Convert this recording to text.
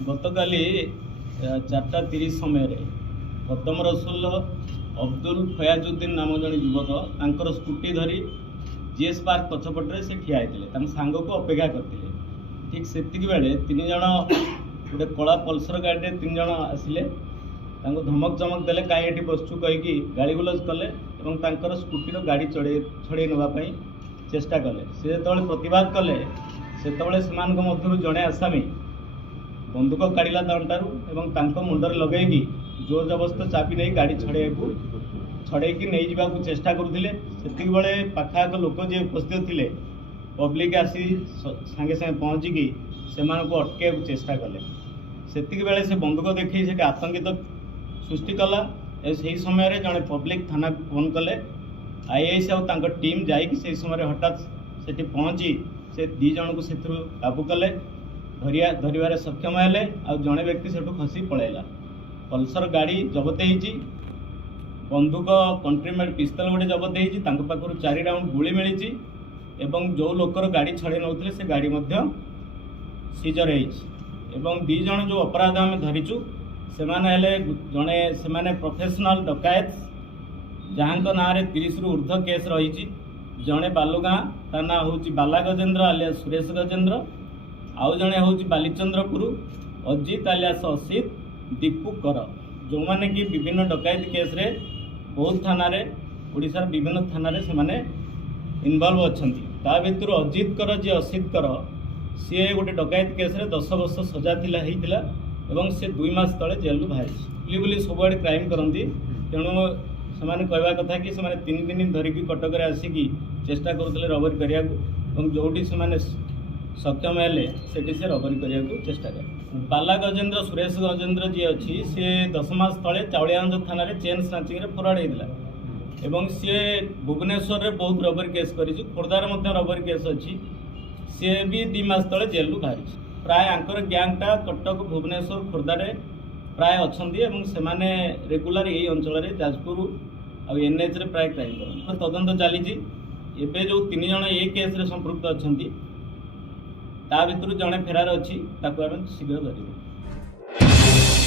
गतकाली 4:30 समय कदम रसुल अब्दुल फयाजुद्दीन नाम जन युवक तांकर स्कूटी धरी जीएस पार्क पछपटे से ठिया होते सांग को अपेक्षा करते। ठीक से बेले 3 जन गोटे कला पल्सर गाड़ी 3 जन आसिले धमक चमक देले कहीं बसचु कहीकि गाड़ी गुलज कले और स्कूटी गाड़ी छड़े नापी चेष्टा कले। से जो प्रतिवाद कले से मध्य जड़े आसामी बंदूक काढ़ा तंटारू मुंडर लगेगी जोर जबरदस्त चापी नहीं गाड़ी छड़ेकी नहीं जावाक चेष्टा करुले। से पाखाक लोक जी उपस्थित थे पब्लिक आसी सांगे सांगे पहुँचिकी से अटके चेष्टा कले। से से बंदूक देखी से आतंकित सृष्टि कला। से समय जड़े पब्लिक थाना फोन कले आईआईसी और टीम जाइए से समय हठात से पहुँची से 2 जन को काबू कले धरवे सक्षम हेले आ जड़े व्यक्ति से खसी पलैला। पल्सर गाड़ी जबत होती बंदूक कंट्रीमेड पिस्तल गोटे जबत होती 4 राउंड गुली मिली एवं जो लोकर गाड़ी छड़े नौते से गाड़ी सीजर हो 2 जन जो अपराध आम धरीचु से जड़े से प्रोफेशनल डकायत जहाँ ना 30 रु ऊर्ध्व केस रही। जड़े बालुगाँ ता ना हूँ बाला गजेन्द्र आलिया सुरेश गजेन्द्र आउ जड़े हूँ बालीचंद्रपुर अजित आलियास असित दीपू कर जो मैंने कि विभिन्न डकायत केस रे बहुत थाना ओडिशार विभिन्न थाना से इनवल्व अच्छा। भितर अजित कर जी असित कर सी गोटे डकायत केस रे 10 वर्ष सजा होता एवं से 2 मास तले जेल बाहरी बुली सबुआड़े क्राइम करती। तेणु से कहवा कथा कि 3 दिन धरिकी कटक आसिकी चेष्टा करुले रबरी करने जोटी से सक्षम हेले से रबरी करने को चेष्टा कर। बाला गजेन्द्र सुरेश गजेन्द्र जी अच्छी सी 10 मास तले चाउलियागंज थाना चेन स्नाचिंग फराड होता एवं सी भुवनेश्वर में बहुत रबरी केस कर खोर्धार रबरी केस अच्छी सी भी 2 मास तले जेल बाहरी। प्राय आंकर गैंगटा कटक भुवनेश्वर खोर्धार प्राय अच्छा से रेगुलर यही अंचल जाजपुर और एनएच रे प्राय क्राइम कर तदंत चली। जो 3 जन ये केस रे संपृक्त अच्छा भितर जड़े फेरार अच्छी शीघ्र धरवे।